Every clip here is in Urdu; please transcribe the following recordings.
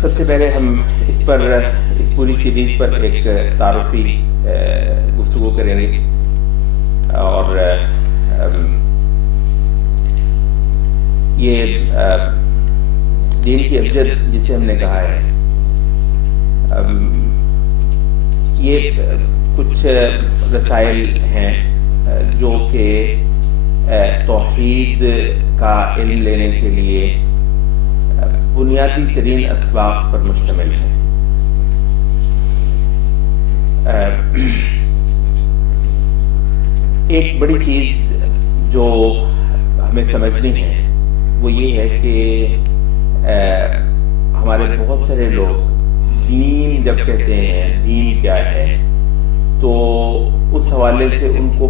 سب سے پہلے ہم اس پوری سیریز پر ایک تعارفی گفتگو کریں گے، اور یہ دین کی ابجد جسے ہم نے کہا ہے، یہ کچھ رسائل ہیں جو کہ توحید کا علم لینے کے لیے بنیادی ترین اسباب پر مشتمل ہے۔ ایک بڑی چیز جو ہمیں سمجھنی ہے وہ یہ ہے کہ ہمارے بہت سارے لوگ دین جب کہتے ہیں دین کیا ہے، تو اس حوالے سے ان کو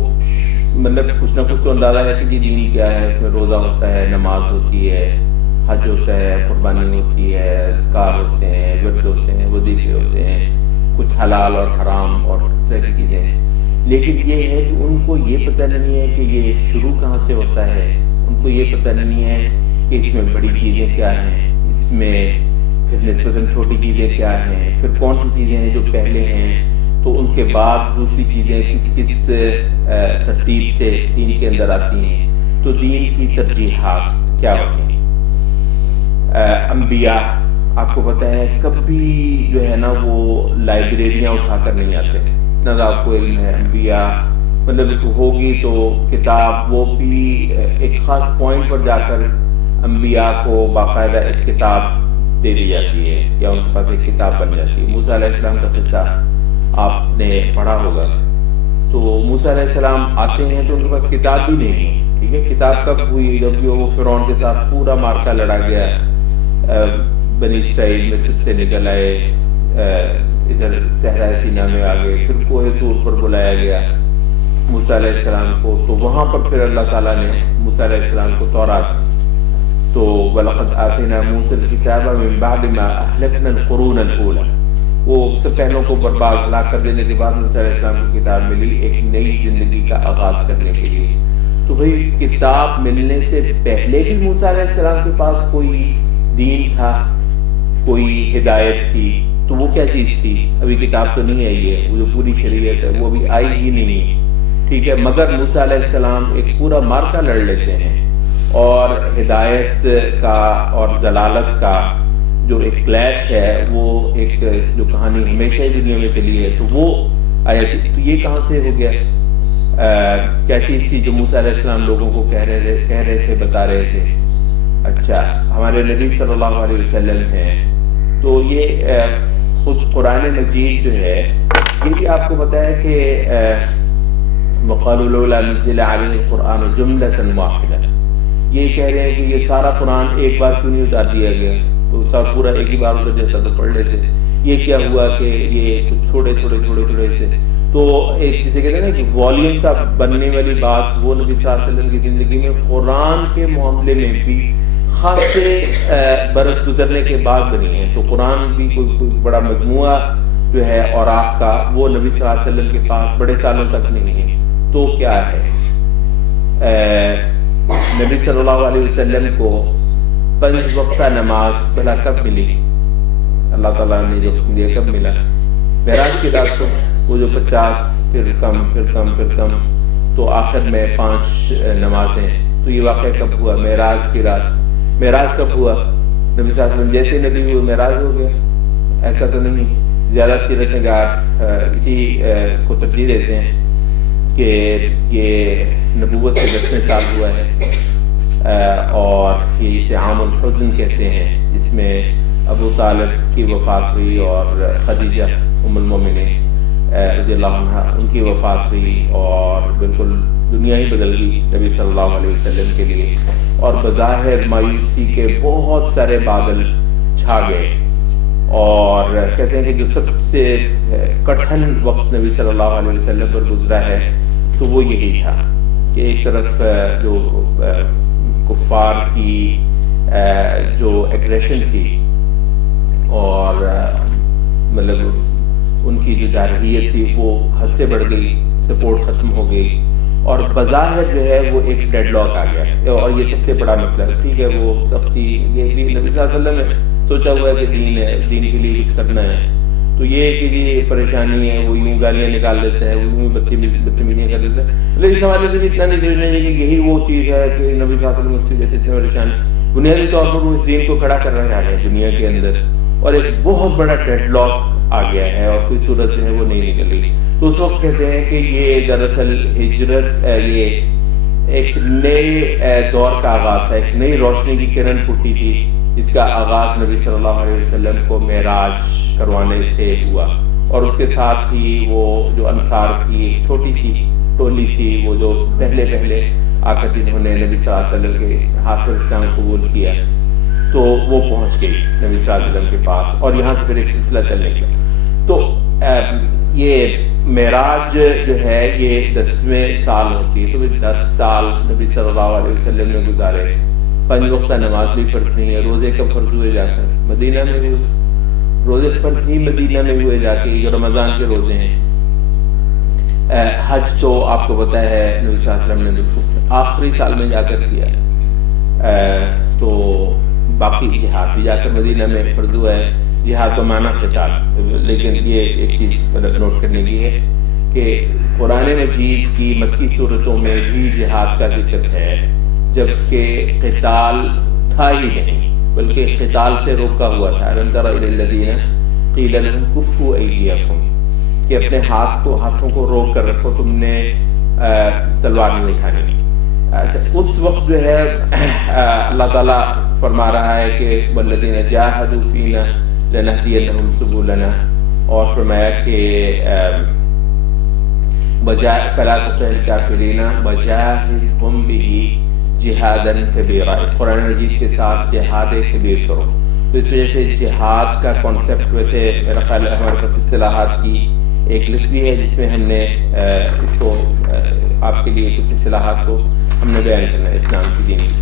مطلب کچھ نہ کچھ تو اندازہ ہے کہ دین کیا ہے۔ اس میں روزہ ہوتا ہے، نماز ہوتی ہے، حج ہوتا ہے، قربانی ہوتی ہے، اذکار ہوتے ہیں، ورد ہوتے ہیں، وظیفے ہوتے ہیں، کچھ حلال اور حرام اور اس طرح کی چیزیں ہیں۔ لیکن یہ ہے کہ ان کو یہ پتہ نہیں ہے کہ یہ شروع کہاں سے ہوتا ہے، ان کو یہ پتہ نہیں ہے کہ اس میں بڑی چیزیں کیا ہیں، اس میں پھر نسبتاً چھوٹی چیزیں کیا ہیں، پھر کون سی چیزیں ہیں جو پہلے ہیں، تو ان کے بعد دوسری چیزیں کس ترتیب سے دین کے اندر آتی ہیں، تو دین کی ترجیحات کیا ہوتی ہیں۔ انبیاء آپ کو پتہ ہے کبھی جو ہے نا وہ لائبریریاں اٹھا کر نہیں آتے، اتنا آپ کو علم ہے۔ انبیاء مطلب ہوگی تو کتاب، وہ بھی ایک خاص پوائنٹ پر جا کر انبیاء کو باقاعدہ ایک کتاب دے دی جاتی ہے، یا ان کے پاس ایک کتاب بن جاتی ہے۔ موسیٰ علیہ السلام کا قصہ آپ نے پڑھا ہوگا، تو موسیٰ علیہ السلام آتے ہیں تو ان کے پاس کتاب بھی نہیں ہے، ٹھیک ہے۔ کتاب کب ہوئی؟ جب وہ فرعون کے ساتھ پورا مارکا لڑا گیا، بنی اسرائیل مصر سے نکل آئے، ادھر صحرائے سینا میں آ گئے، پھر کوہ طور پر بلایا گیا موسیٰ علیہ السلام کو، تو وہاں پر پھر اللہ تعالیٰ نے موسیٰ علیہ السلام کو تورات دی۔ تو وَلَقَدْ آتَيْنَا مُوسَى الْكِتَابَ مِن بَعْدِ مَا أَهْلَكْنَا الْقُرُونَ الْأُولَىٰ، وہ سب پہلوں کو برباد ہلاک کر دینے کے بعد موسیٰ علیہ السلام کو کتاب ملی ایک نئی زندگی کا آغاز کرنے کے لیے۔ تو بھئی کتاب ملنے سے پہلے بھی موسیٰ علیہ السلام کے پاس کوئی دین تھا، کوئی ہدایت تھی، تو وہ کیا چیز تھی؟ ابھی کتاب تو نہیں آئی ہے، وہ جو پوری شریعت ہے وہ ابھی آئی ہی نہیں، ٹھیک ہے۔ مگر موسیٰ علیہ السلام ایک پورا مارکا لڑ لیتے ہیں، اور ہدایت کا اور ضلالت کا جو ایک کلیش ہے، وہ ایک جو کہانی ہمیشہ ہی دنیا میں چلی ہے، تو وہ آیا تھی۔ تو یہ کہاں سے ہو گیا؟ کیا چیز تھی جو موسیٰ علیہ السلام لوگوں کو کہہ رہے تھے، بتا رہے تھے؟ اچھا، ہمارے نبی صلی اللہ علیہ وسلم ہیں، تو یہ خود قرآن مجید جو ہے، یہ بھی آپ کو پتا ہے کہ وَقَالُوا لَوْلَا نُزِّلَ عَلَيْهِ الْقُرْآنُ جُمْلَةً وَاحِدَةً، یہ کہہ رہے ہیں کہ یہ سارا قرآن ایک بار کیوں نہیں اتار دیا گیا، تو سب پورا ایک ہی بار اتر جاتا تو پڑھ لیتے۔ یہ کیا ہوا کہ یہ کچھ چھوٹے سے، تو ایک جسے کہتے ہیں نا کہ والیوم سا بننے والی بات، وہ نبی صلی اللہ علیہ وسلم کی زندگی میں قرآن کے معاملے میں بھی خاصے برس گزرنے کے بعد بنی ہے۔ تو قرآن بھی کوئی بڑا مجموعہ جو ہے اوراق کا، وہ نبی صلی اللہ علیہ وسلم کے پاس بڑے سالوں تک نہیں ہے۔ تو کیا ہے، نبی صلی اللہ علیہ وسلم کو 5 وقتہ نماز بھلا کب ملی؟ اللہ تعالیٰ نے جو حکم دیا کب ملا؟ معراج کی رات کو، وہ جو 50 پھر کم، تو آخر میں 5 نمازیں۔ تو یہ واقعہ کب ہوا؟ معراج کی رات۔ معراج کب ہوا؟ نبی صلی اللہ علیہ وسلم جیسے نبی ہوئے معراج ہو گیا؟ ایسا تو نہیں۔ زیادہ سیرت نگار اسی کو ترجیح دیتے ہیں کہ یہ نبوت کے 10ویں سال ہوا ہے، اور یہ اسے عام الحزن کہتے ہیں، جس میں ابو طالب کی وفات ہوئی اور خدیجہ ام المومنین رضی اللہ عنہ ان کی وفات ہوئی، اور بالکل دنیا ہی بدل گئی نبی صلی اللہ علیہ وسلم کے لیے، اور بظاہر مایوسی کے بہت سارے بادل چھا گئے۔ اور کہتے ہیں کہ جو سب سے کٹھن وقت نبی صلی اللہ علیہ وسلم پر گزرا ہے تو وہ یہی تھا کہ ایک طرف جو کفار کی جو ایگریشن تھی، اور مطلب ان کی جو جارحیت تھی وہ حد سے بڑھ گئی، سپورٹ ختم ہو گئی، اور بظاہر جو ہے وہ ایک ڈیڈ لاک آ گیا، اور یہ سب سے بڑا مسئلہ ہے. ٹھیک ہے، وہ سختی یہ بھی نبی صلی اللہ علیہ وسلم نے سوچا ہوا ہے کہ دین ہے، دین کے لیے کچھ کرنا ہے، تو یہ کہ یہ پریشانی ہے، وہ یوں گالیاں نکال دیتا ہے، وہ یوں بدتمیزیاں کر دیتا ہے. لیکن اس حوالے سے بھی اتنا نہیں سوچنا چاہیے کہ یہی وہ چیز ہے کہ نبی صلی اللہ علیہ وسلم اس کی وجہ سے پریشان. بنیادی طور پر وہ اس دین کو کھڑا کر رہے ہیں دنیا کے اندر، اور ایک بہت بڑا ڈیڈ لاک آ گیا ہے اور کوئی صورت جو ہے وہ نہیں نکل رہی. تو اس وقت کہتے ہیں کہ یہ دراصل ہجرت یہ ایک نئے دور کا آغاز ہے، ایک نئی روشنی کی کرن پھوٹی تھی، جس کا آغاز نبی صلی اللہ علیہ وسلم کو معراج کروانے سے ہوا. اور اس کے ساتھ ہی وہ جو انصار کی ایک چھوٹی سی ٹولی تھی، وہ جو پہلے آ کر جنہوں نے نبی صلی اللہ علیہ وسلم کے ہاتھ پر اسلام قبول کیا، تو وہ پہنچ گئی نبی صلی اللہ علیہ وسلم کے پاس، اور یہاں سے پھر ایک سلسلہ چلنے لگا. تو یہ معراج جو ہے یہ 10ویں سال ہوتی ہے، تو 10 سال نبی صلی اللہ علیہ وسلم نے گزارے. 5 وقتہ نماز بھی فرض نہیں ہے. روزے کب فرض ہوئے جا کر؟ مدینہ میں ہوئے. روزے فرض ہی مدینہ میں ہوئے جا کے، جو رمضان کے روزے ہیں. حج تو آپ کو پتہ ہے نبی صلی اللہ علیہ وسلم نے بالکل آخری سال میں جا کر کیا. تو باقی جہاد بھی جا کر مدینہ میں فرض ہوا ہے. جہاد کا معنی قتال. لیکن یہ ایک چیز نوٹ کرنے کی ہے کہ قرآن مجید کی مکی صورتوں میں بھی جہاد کا ذکر ہے، جبکہ قتال تھا ہی نہیں، بلکہ قتال سے روکا ہوا تھا. أَلَمْ تَرَ إِلَى الَّذِينَ قِيلَ لَهُمْ كُفُّوا أَيْدِيَكُمْ، کہ اپنے ہاتھوں کو روک کر رکھو، تم نے تلوار نہیں اٹھانی. اس وقت جو ہے اللہ تعالیٰ فرما رہا ہے کہ وَالَّذِينَ جَاهَدُوا فِينَا لَنَهْدِيَنَّهُمْ سُبُلَنَا، اور فرمایا کہ فَلَا تُطِعِ الْكَافِرِينَ وَجَاهِدْهُمْ بِهِ جِهَادًا كَبِيرًا. اس قرآن مجید کے ساتھ جہاد کبیر کرو. تو اس وجہ سے جہاد کا کانسیپٹ، ویسے میرا خیال ہے ہمارے پاس اصطلاحات کی ایک لسٹ بھی ہے جس میں ہم نے اس کو آپ کے لیے کچھ اصطلاحات کو ہم نے بیان کرنا ہے اسلام کی دین کی.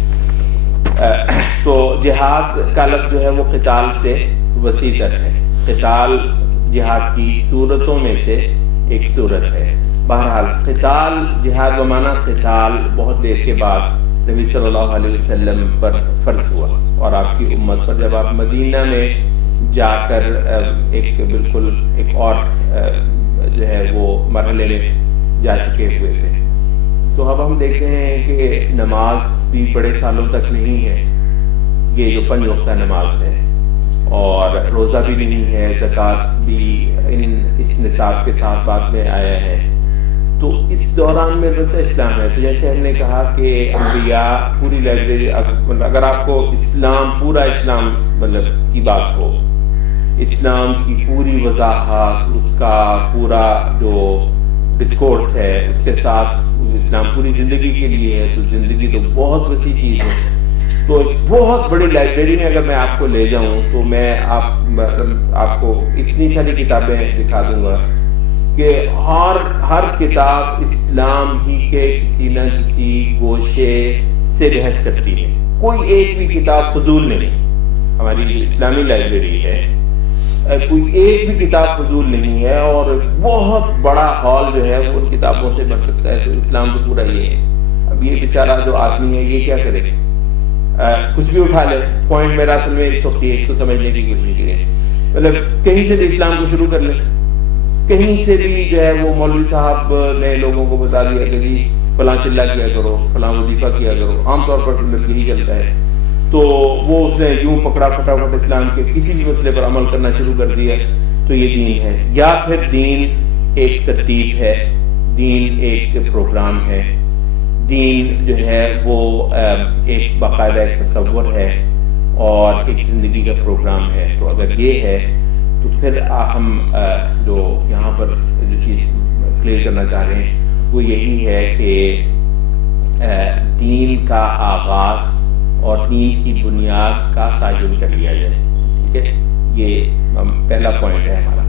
تو جہاد کا لفظ جو ہے وہ قتال سے وسیع تر ہے. قتال جہاد کی صورتوں میں سے ایک صورت ہے. بہرحال قتال جہاد بمانا قتال بہت دیر کے بعد نبی صلی اللہ علیہ وسلم پر فرض ہوا، اور آپ کی امت پر جب آپ مدینہ میں جا کر ایک بالکل ایک اور جو ہے وہ مرحلے میں جا چکے ہوئے تھے. تو اب ہم دیکھتے ہیں کہ نماز بھی بڑے سالوں تک نہیں ہے، یہ جو 5 وقتہ نماز ہے، اور روزہ بھی نہیں ہے، زکوٰۃ بھی اس نصاب کے ساتھ بعد میں آیا ہے. تو اس دوران میں ملت اسلام ہے. تو جیسے ہم نے کہا کہ انبیاء پوری لائبریری، اگر آپ کو اسلام پورا اسلام مطلب کی بات ہو، اسلام کی پوری وضاحت، اس کا پورا جو ڈسکورس ہے، اس کے ساتھ اسلام پوری زندگی کے لیے ہے، تو زندگی تو بہت وسیع چیز ہے. تو ایک بہت بڑی لائبریری میں اگر میں آپ کو لے جاؤں تو میں آپ کو اتنی ساری کتابیں دکھا دوں گا کہ ہر کتاب اسلام ہی کے کسی نہ کسی گوشے سے بحث کرتی ہے. کوئی ایک بھی کتاب فضول نہیں. ہماری اسلامی لائبریری ہے، کوئی ایک بھی کتاب فضول نہیں ہے، اور بہت بڑا ہال جو ہے وہ کتابوں سے بھر سکتا ہے. تو اسلام تو پورا یہ ہے. اب یہ بیچارہ جو آدمی ہے یہ کیا کرے؟ کچھ بھی اٹھا لے. پوائنٹ میرا اصل میں اس وقت اس کو سمجھنے کی کوشش کریں، مطلب کہیں سے بھی اسلام کو شروع کر لیں. کہیں سے بھی جو ہے وہ مولوی صاحب نے لوگوں کو بتا دیا کہ جی فلاں چلا کیا کرو، فلاں وظیفہ کیا کرو. عام طور پر یہی چلتا ہے. تو وہ اس نے یوں پکڑا فٹافٹ اسلام کے کسی بھی مسئلے پر عمل کرنا شروع کر دیا. تو یہ دین ہے، یا پھر دین ایک ترتیب ہے، دین ایک پروگرام ہے، دین جو ہے وہ ایک باقاعدہ ایک تصور ہے اور ایک زندگی کا پروگرام ہے. تو اگر یہ ہے تو پھر ہم جو یہاں پر جو چیز کلیئر کرنا چاہ رہے ہیں وہ یہی ہے کہ دین کا آغاز اور دین کی بنیاد کا تعین کر لیا جائے. ٹھیک ہے، یہ پہلا پوائنٹ ہے ہمارا.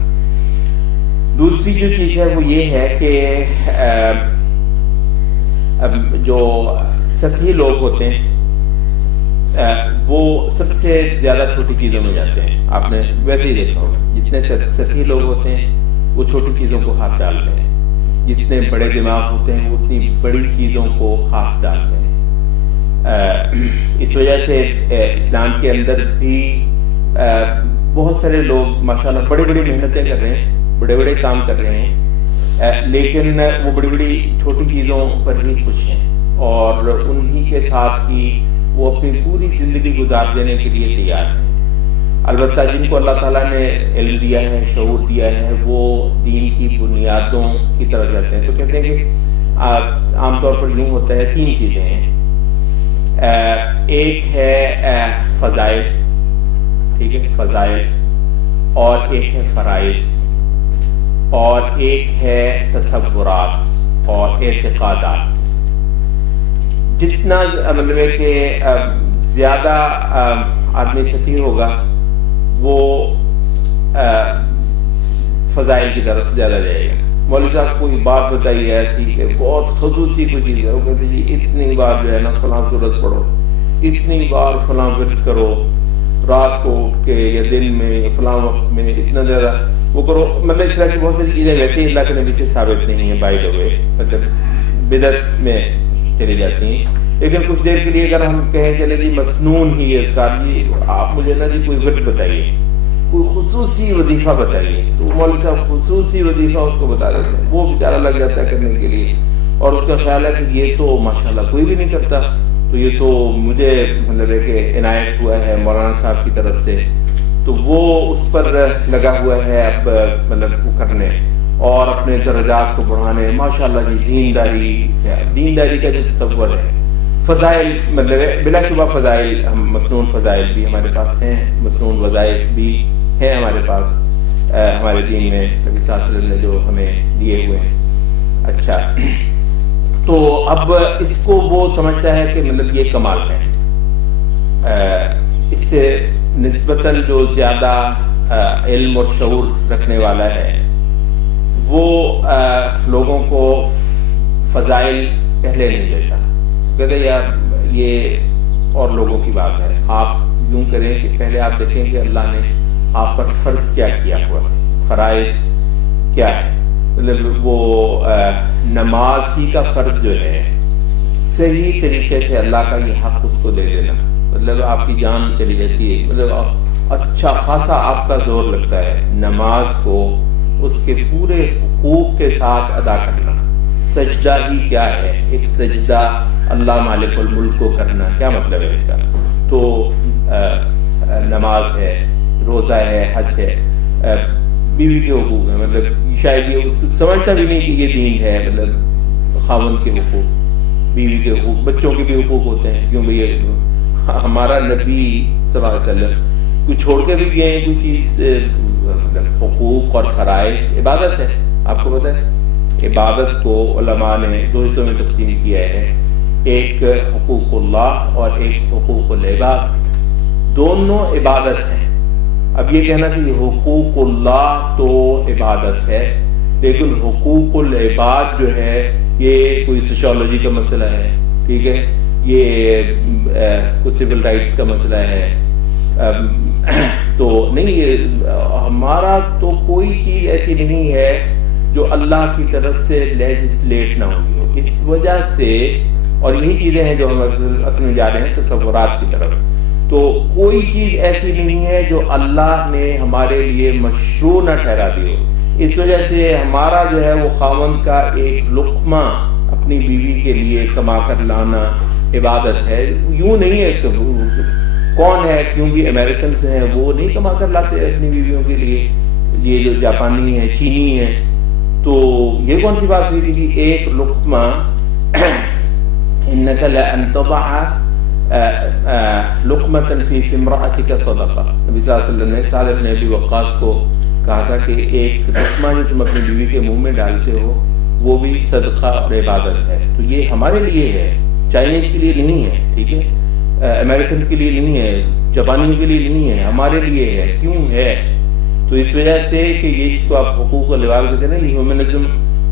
دوسری جو چیز ہے وہ یہ ہے کہ جو سطحی لوگ ہوتے ہیں وہ سب سے زیادہ چھوٹی چیزوں میں جاتے ہیں. آپ نے ویسے ہی دیکھا ہوگا جتنے سطحی لوگ ہوتے ہیں وہ چھوٹی چیزوں کو ہاتھ ڈالتے ہیں. جتنے بڑے دماغ ہوتے ہیں وہ اتنی بڑی چیزوں کو ہاتھ ڈالتے ہیں۔ اس وجہ سے اسلام کے اندر بھی بہت سارے لوگ ماشاءاللہ بڑی بڑی محنتیں کر رہے ہیں، بڑے بڑے کام کر رہے ہیں، لیکن وہ بڑی بڑی چھوٹی چیزوں پر ہی خوش ہیں، اور انہی کے ساتھ ہی وہ اپنی پوری زندگی گزار دینے کے لیے تیار ہیں۔ البتہ جن کو اللہ تعالیٰ نے علم دیا ہے، شعور دیا ہے، وہ دین کی بنیادوں کی طرف رہتے ہیں۔ تو کہتے ہیں کہ عام طور پر یوں ہوتا ہے، تین چیزیں ہیں، ایک ہے فضائل، ٹھیک ہے، فضائل، اور ایک ہے فرائض، اور ایک ہے تصورات اور اعتقادات۔ جتنا مطلب ہے کہ زیادہ آدمی سطحی ہوگا وہ فضائل کی طرف زیادہ جائے گا۔ مولوی صاحب کوئی بات بتائیے ایسی کہ بہت خصوصی کوئی چیز ہے، وہ کہتے ہیں جی اتنی بار جو ہے نا فلاں سورت پڑھو، اتنی بار فلاں ورد کرو، رات کو اٹھ کے یا دن میں فلاں وقت میں اتنا زیادہ وہ کرو۔ مطلب اس طرح کی بہت ساری چیزیں ویسے ہی اللہ کے نبی سے ثابت نہیں ہیں، بائی دا وے، مطلب بدعت میں چلی جاتی ہیں۔ لیکن کچھ دیر کے لیے اگر ہم کہیں چلے جی مسنون ہی ہے اذکار، جی آپ مجھے نا جی کوئی ورد بتائیے، کوئی خصوصی وظیفہ بتائیے، تو مولوی صاحب خصوصی وظیفہ اس کو بتا دیتے ہیں، وہ بیچارہ لگ جاتا ہے کرنے کے لیے، اور اس کا خیال ہے کہ یہ تو ماشاءاللہ کوئی بھی نہیں کرتا، تو یہ تو مجھے مطلب ہے کہ عنایت ہوا ہے مولانا صاحب کی طرف سے، تو وہ اس پر لگا ہوا ہے اب مطلب وہ کرنے اور اپنے درجات کو بڑھانے۔ ماشاءاللہ جی دینداری کا جو تصور ہے، فضائل مطلب بلا شبہ فضائل، ہم مسنون فضائل بھی ہمارے پاس ہیں، مسنون وظائف بھی ہیں ہمارے پاس، ہمارے دین میں نبی صلی اللہ علیہ وسلم نے جو ہمیں دیے ہوئے ہیں۔ اچھا، تو اب اس کو وہ سمجھتا ہے کہ مطلب یہ کمال ہے، اس سے نسبتاً جو زیادہ علم اور شعور رکھنے والا ہے وہ لوگوں کو فضائل پہلے نہیں دیتا، کہتے یار یہ اور لوگوں کی بات ہے، آپ یوں کریں کہ پہلے آپ دیکھیں کہ اللہ نے آپ پر فرض کیا کیا ہوا ہے، فرائض کیا ہے، مطلب وہ نماز ہی کا فرض جو ہے صحیح طریقے سے اللہ کا یہ حق اس کو دے دینا، مطلب آپ کی جان چلی جاتی ہے، مطلب اچھا خاصا آپ کا زور لگتا ہے نماز کو اس کے پورے حقوق کے ساتھ ادا کرنا۔ سجدہ ہی کیا ہے، ایک سجدہ اللہ مالک الملک کو کرنا، کیا مطلب ہے اس کا؟ تو نماز ہے، روزہ ہے، حج ہے، بیوی کے حقوق ہیں، مطلب شاید یہ سمجھتا بھی نہیں کہ یہ دین ہے، مطلب خاوند کے حقوق، بیوی کے حقوق، بچوں کے بھی حقوق ہوتے ہیں، کیوں بھئی ہمارا نبی صلی اللہ علیہ وسلم کچھ چھوڑ کے بھی گئے ہیں، کوئی چیز مطلب حقوق اور فرائض عبادت ہے۔ آپ کو پتہ ہے عبادت کو علماء نے دو حصوں میں تقسیم کیا ہے، ایک حقوق اللہ اور ایک حقوق العباد، دونوں عبادت ہیں۔ اب یہ کہنا کہ حقوق اللہ تو عبادت ہے، لیکن حقوق العباد جو ہے یہ کوئی سوشیولوجی کا مسئلہ ہے، ٹھیک ہے، یہ کوئی سول رائٹس کا مسئلہ ہے، تو نہیں، یہ ہمارا تو کوئی چیز ایسی نہیں ہے جو اللہ کی طرف سے لیجسلیٹ نہ ہوئی ہو۔ اس وجہ سے، اور یہی چیزیں ہیں جو ہم اصل میں جا رہے ہیں تصورات کی طرف، تو کوئی چیز ایسی نہیں ہے جو اللہ نے ہمارے لیے مشروع نہ ٹھہرا دی ہو۔ اس وجہ سے ہمارا جو ہے وہ خاوند کا ایک لقمہ اپنی بیوی کے لیے کما کر لانا عبادت ہے، یوں نہیں ہے کہ کون ہے، کیونکہ امریکنز ہیں وہ نہیں کما کر لاتے اپنی بیویوں کے لیے، یہ جو جاپانی ہیں، چینی ہیں، تو یہ کون سی بات ہوئی تھی کہ ایک لقمہ انک لان تضع لقمۃ فی امرأتک صدقہ، نبی صلی اللہ علیہ وسلم نے سعد بن ابی وقاص کو کہا تھا کہ ایک لقمہ جو تم اپنی بیوی کے منہ میں ڈالتے ہو وہ بھی صدقہ اور عبادت ہے۔ تو یہ ہمارے لیے ہے، چائنیز کے لیے نہیں ہے، ٹھیک ہے، امریکنز کے لیے نہیں ہے، جاپانیوں کے لیے نہیں ہے، ہمارے لیے ہے۔ کیوں ہے؟ تو اس وجہ سے کہ یہ جس کو آپ حقوق العباد کہتے ہیں نا، یہ ہیومنزم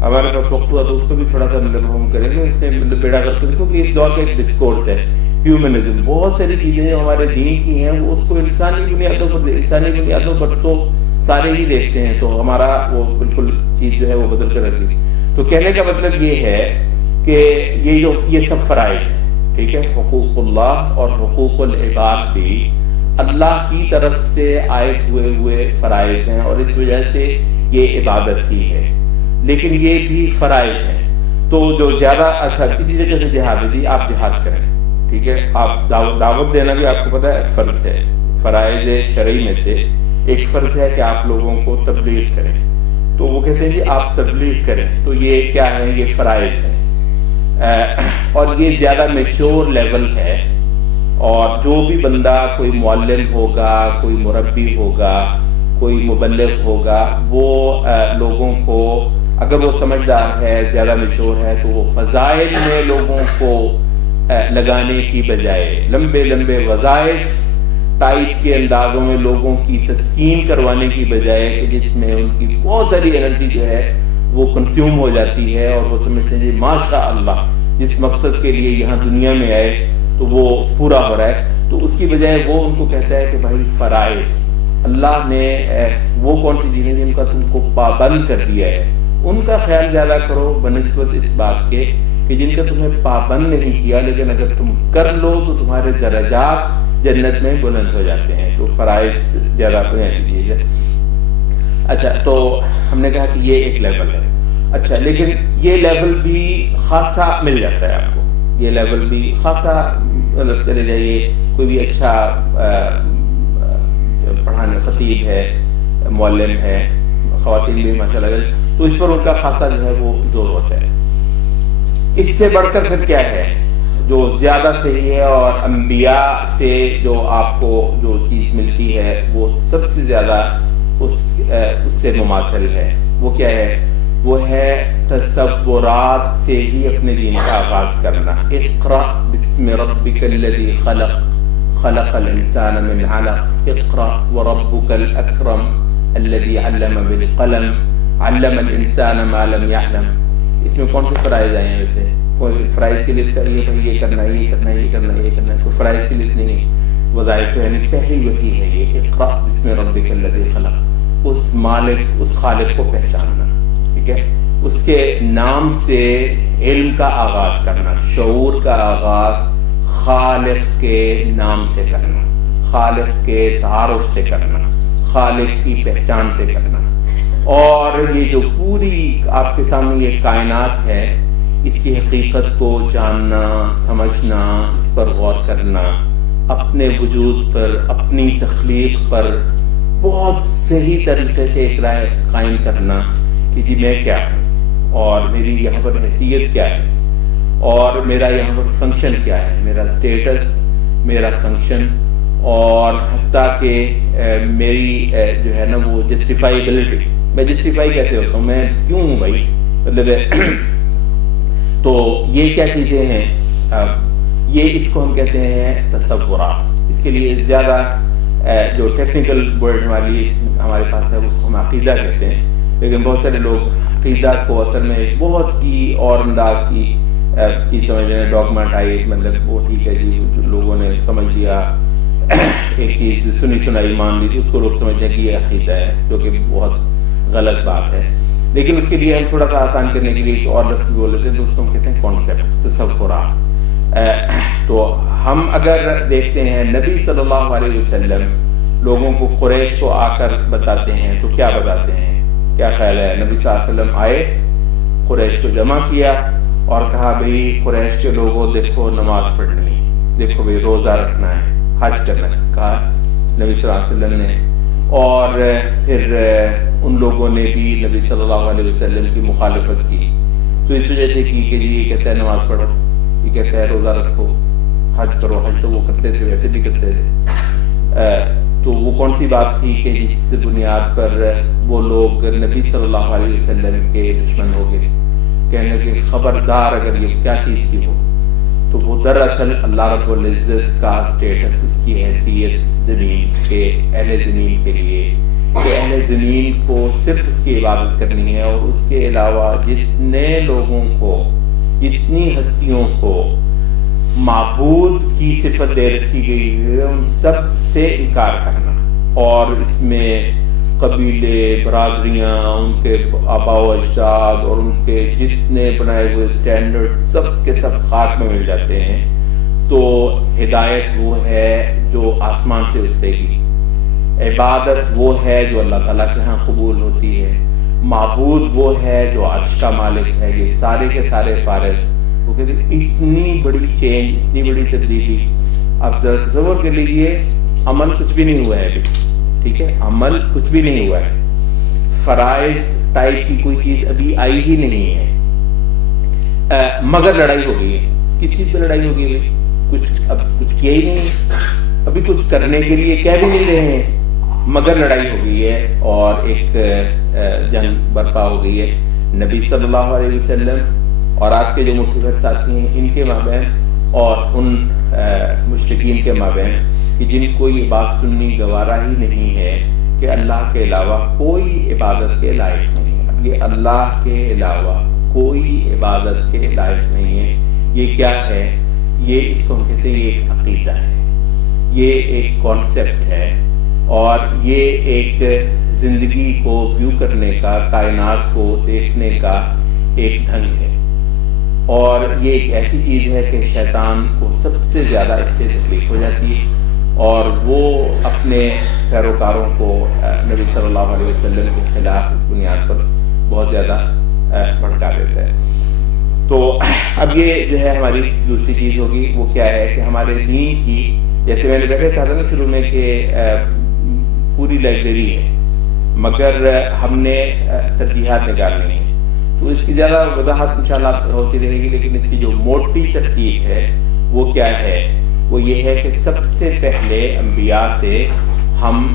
ہمارے پاس وقت ہوا تو اس کو بھی تھوڑا سا مطلب ہم کریں گے، اس سے مطلب بیڑا کرتے ہیں، کیونکہ اس دور کا ایک ڈسکورس ہے ہیومنزم، بہت ساری چیزیں جو ہمارے دین کی ہیں وہ اس کو انسانی بنیادوں پر تو سارے ہی دیکھتے ہیں، تو ہمارا وہ بالکل چیز جو ہے وہ بدل کر رکھ دی۔ تو کہنے کا مطلب یہ ہے کہ یہ سب فرائض ہیں، ٹھیک ہے، حقوق اللہ اور حقوق العباد بھی اللہ کی طرف سے آئے ہوئے فرائض ہیں، اور اس وجہ سے یہ عبادت ہی ہے، لیکن یہ بھی فرائض ہیں۔ تو جو زیادہ اچھا کسی جگہ سے جہاد دی، آپ جہاد کریں، ٹھیک ہے، آپ دعوت دینا بھی آپ کو پتہ ہے فرض ہے، فرائض شرعی میں سے ایک فرض ہے کہ آپ لوگوں کو تبلیغ کریں، تو وہ کہتے ہیں کہ آپ تبلیغ کریں، تو یہ کیا ہے، یہ فرائض ہیں، اور یہ زیادہ میچور لیول ہے، اور جو بھی بندہ کوئی معلم ہوگا، کوئی مربی ہوگا، کوئی مبلغ ہوگا، وہ لوگوں کو اگر وہ سمجھدار ہے، زیادہ میچور ہے، تو وہ فضائل میں لوگوں کو لگانے کی بجائے لمبے لمبے وظائف ٹائپ کے اندازوں میں لوگوں کی تسکین کروانے کی بجائے کہ جس میں ان کی بہت ساری انرجی جو ہے وہ کنزیوم ہو جاتی ہے، اور وہ سمجھتے ہیں جی ماشاء اللہ جس مقصد کے لیے یہاں دنیا میں آئے تو وہ پورا ہو رہا ہے، تو اس کی بجائے وہ ان کو کہتا ہے کہ بھائی فرائض اللہ نے وہ کون سی چیزیں جن کا تم کو پابند کر دیا ہے ان کا خیال زیادہ کرو بنسبت اس بات کے کہ جن کا تمہیں پابند نہیں کیا، لیکن اگر تم کر لو تو تمہارے درجات جنت میں بلند ہو جاتے ہیں، تو فرائض زیادہ دیجیے۔ اچھا، تو ہم نے کہا کہ یہ ایک لیول ہے، اچھا، لیکن یہ لیول بھی خاصا مل جاتا ہے آپ کو، یہ لیول بھی خاصا، مطلب چلے جائیے کوئی بھی اچھا پڑھانے خطیب ہے، معلم ہے، خواتین بھی ماشاء اللہ، تو اس پر ان کا خاصا جو ہے وہ زور ہوتا ہے۔ اس سے بڑھ کر پھر کیا ہے جو زیادہ صحیح ہے، اور انبیاء سے جو آپ کو جو چیز ملتی ہے وہ سب سے زیادہ اس سے مماثل ہے، وہ کیا ہے، وہ ہے تصورات سے ہی اپنے دین کا آغاز کرنا۔ اقرأ بسم ربک الذی خلق خلق الانسان من علق اقرأ وربک الاکرم الذی علم بالقلم علم الانسان ما لم يعلم۔ اس میں کون سے فرائض آئے ہیں؟ ویسے کوئی فرائض کی لسٹ آئی ہے، یہ کرنا ہے، یہ کرنا ہے، یہ کرنا ہے، یہ کرنا ہے، کوئی فرائض کی لسٹ نہیں ہے، وظائف تو یعنی پہلی وہی ہے یہ اقرأ بسم ربک الذی خلق، اس مالک اس خالق کو پہچاننا، ٹھیک ہے، اس کے نام سے علم کا آغاز کرنا، شعور کا آغاز خالق کے نام سے کرنا، خالق کے تعارف سے کرنا، خالق کی پہچان سے کرنا، اور یہ جو پوری آپ کے سامنے یہ کائنات ہے اس کی حقیقت کو جاننا، سمجھنا، اس پر غور کرنا، اپنے وجود پر، اپنی تخلیق پر بہت صحیح طریقے سے ایک رائے قائم کرنا کہ جی میں کیا ہوں، اور میری یہاں پر حیثیت کیا ہے، اور میرا یہاں پر فنکشن کیا ہے، میرا سٹیٹس، میرا فنکشن، اور حتیٰ کہ میری جو ہے نا وہ جسٹیفائیبلٹی، میں جسٹیفائی کیسے ہوتا ہوں، میں کیوں ہوں بھائی، مطلب تو یہ کیا چیزیں ہیں، یہ اس کو ہم کہتے ہیں تصورات۔ اس کے لیے زیادہ جو ٹیکنیکل ورڈ ہمارے پاس ہے اس کو ہم عقیدہ کہتے ہیں، لیکن بہت سارے لوگ عقیدہ کو اصل میں بہت ہی اور انداز کی چیز سمجھ رہے ہیں، ڈاگما ٹائپ، مطلب وہ ٹھیک ہے جی لوگوں نے سمجھ لیا، ایک چیز سنی سنائی مان لی تھی، اس کو لوگ سمجھتے ہیں کہ یہ عقیدہ ہے، جو کہ بہت غلط بات ہے، لیکن اس کے لیے ہم تھوڑا سا آسان کرنے کے لیے ایک اور لفظ بول لیتے ہیں، تو اس کو ہم کہتے ہیں کانسیپٹ، تصورات۔ تو ہم اگر دیکھتے ہیں نبی صلی اللہ علیہ وسلم لوگوں کو قریش کو آ کر بتاتے ہیں تو کیا بتاتے ہیں، کیا خیال ہے؟ نبی صلی اللہ علیہ وسلم آئے، قریش کو جمع کیا اور کہا بھئی قریش کے لوگوں دیکھو نماز پڑھنی، دیکھو بھئی روزہ رکھنا ہے، حج کرنا ہے، کہا نبی صلی اللہ علیہ وسلم نے، اور پھر ان لوگوں نے بھی نبی صلی اللہ علیہ وسلم کی مخالفت کی، تو اس وجہ سے کی کہ جی یہ کہتا ہے نماز پڑھو، یہ کہتا ہے روزہ رکھو، حج کرو، حج تو وہ کرتے تھے، ویسے بھی کرتے تھے، تو وہ کون سی بات تھی کہ جس بنیاد پر وہ لوگ نبی صلی اللہ علیہ وسلم کے دشمن ہو گئے، کہنے کہ خبردار اگر یہ کیا چیز تھی تو وہ دراصل اللہ رب العزت کا اسٹیٹس، اس کی حیثیت زمین کے اہل زمین کے لیے، کہ اہل زمین کو صرف اس کی عبادت کرنی ہے، اور اس کے علاوہ جتنے لوگوں کو، جتنی ہستیوں کو معبود کی صفت دے رکھی گئی ہے ان سب سے انکار کرنا، اور اس میں قبیلے، برادریاں، ان کے آبا و اجداد اور ان کے جتنے بنائے ہوئے اسٹینڈرڈ سب کے سب خاک میں مل جاتے ہیں، تو ہدایت وہ ہے جو آسمان سے اترے گی، عبادت وہ ہے جو اللہ تعالیٰ کے ہاں قبول ہوتی ہے، معبود وہ ہے جو عرش کا مالک ہے، یہ سارے کے سارے فارغ۔ وہ کہتے ہیں اتنی بڑی چینج، اتنی بڑی تبدیلی، آپ ذرا تصور کر لیجیے، عمل کچھ بھی نہیں ہوا ہے ابھی، ٹھیک ہے، عمل کچھ بھی نہیں ہوا ہے، فرائض ٹائپ کی کوئی چیز ابھی آئی ہی نہیں ہے، مگر لڑائی ہو گئی ہے۔ کس چیز پہ لڑائی ہو گئی ہے؟ اب کچھ کیا ہی نہیں ہے، ابھی کچھ کرنے کے لیے کہہ بھی نہیں رہے ہیں، مگر لڑائی ہو گئی ہے اور ایک جنگ برپا ہو گئی ہے نبی صلی اللہ علیہ وسلم اور آپ کے جو مٹھی بھر ساتھی ہیں ان کے مابین اور ان مشرکین کے مابین، کہ جن کو یہ بات سننی گوارا ہی نہیں ہے کہ اللہ کے علاوہ کوئی عبادت کے لائق نہیں ہے، یہ اللہ کے علاوہ کوئی عبادت کے لائق نہیں ہے۔ یہ کیا ہے؟ یہ اس کو ہم کہتے ہیں یہ ایک عقیدہ ہے، یہ ایک کانسیپٹ ہے، اور یہ ایک زندگی کو ویو کرنے کا، کائنات کو دیکھنے کا ایک ڈھنگ ہے، اور یہ ایک ایسی چیز ہے کہ شیطان کو سب سے زیادہ اس سے تکلیف ہو جاتی ہے، اور وہ اپنے پیروکاروں کو نبی صلی اللہ علیہ وسلم کے خلاف بنیاد پر بہت زیادہ بھڑکا دیتا ہے۔ تو اب یہ جو ہے ہماری دوسری چیز ہوگی، وہ کیا ہے کہ ہمارے دین کی، جیسے میں نے پہلے کہا تھا نا شروع میں کہ پوری لائبریری ہے، مگر ہم نے ترجیحات نکالنی ہیں، تو اس کی زیادہ وضاحت انشاءاللہ ہوتی رہے گی، لیکن اس کی جو موٹی ترتیب ہے وہ کیا ہے؟ وہ یہ ہے کہ سب سے پہلے انبیاء سے ہم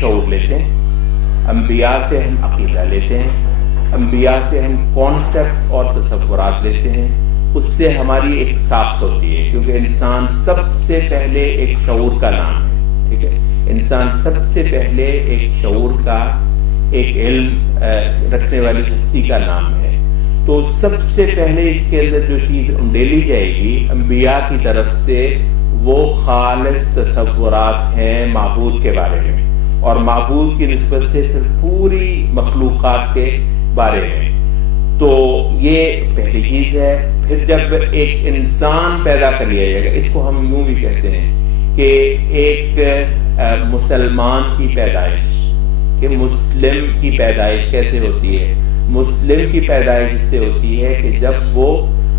شعور لیتے ہیں، انبیاء سے ہم عقیدہ لیتے ہیں، انبیاء سے ہم کانسیپٹ اور تصورات لیتے ہیں، اس سے ہماری ایک ساخت ہوتی ہے، کیونکہ انسان سب سے پہلے ایک شعور کا نام ہے، ٹھیک ہے، انسان سب سے پہلے ایک شعور کا، ایک علم رکھنے والی ہستی کا نام ہے۔ تو سب سے پہلے اس کے اندر جو چیز انڈیلی جائے گی انبیاء کی طرف سے، وہ خالص تصورات ہیں معبود کے بارے میں، اور معبود کی نسبت سے پھر پوری مخلوقات کے بارے میں۔ تو یہ پہلی چیز ہے۔ پھر جب ایک انسان پیدا کر لیا جائے گا، اس کو ہم یوں بھی کہتے ہیں کہ ایک مسلمان کی پیدائش، کہ مسلم کی پیدائش کیسے ہوتی ہے؟ مسلم کی پیدائش اس سے ہوتی ہے کہ جب وہ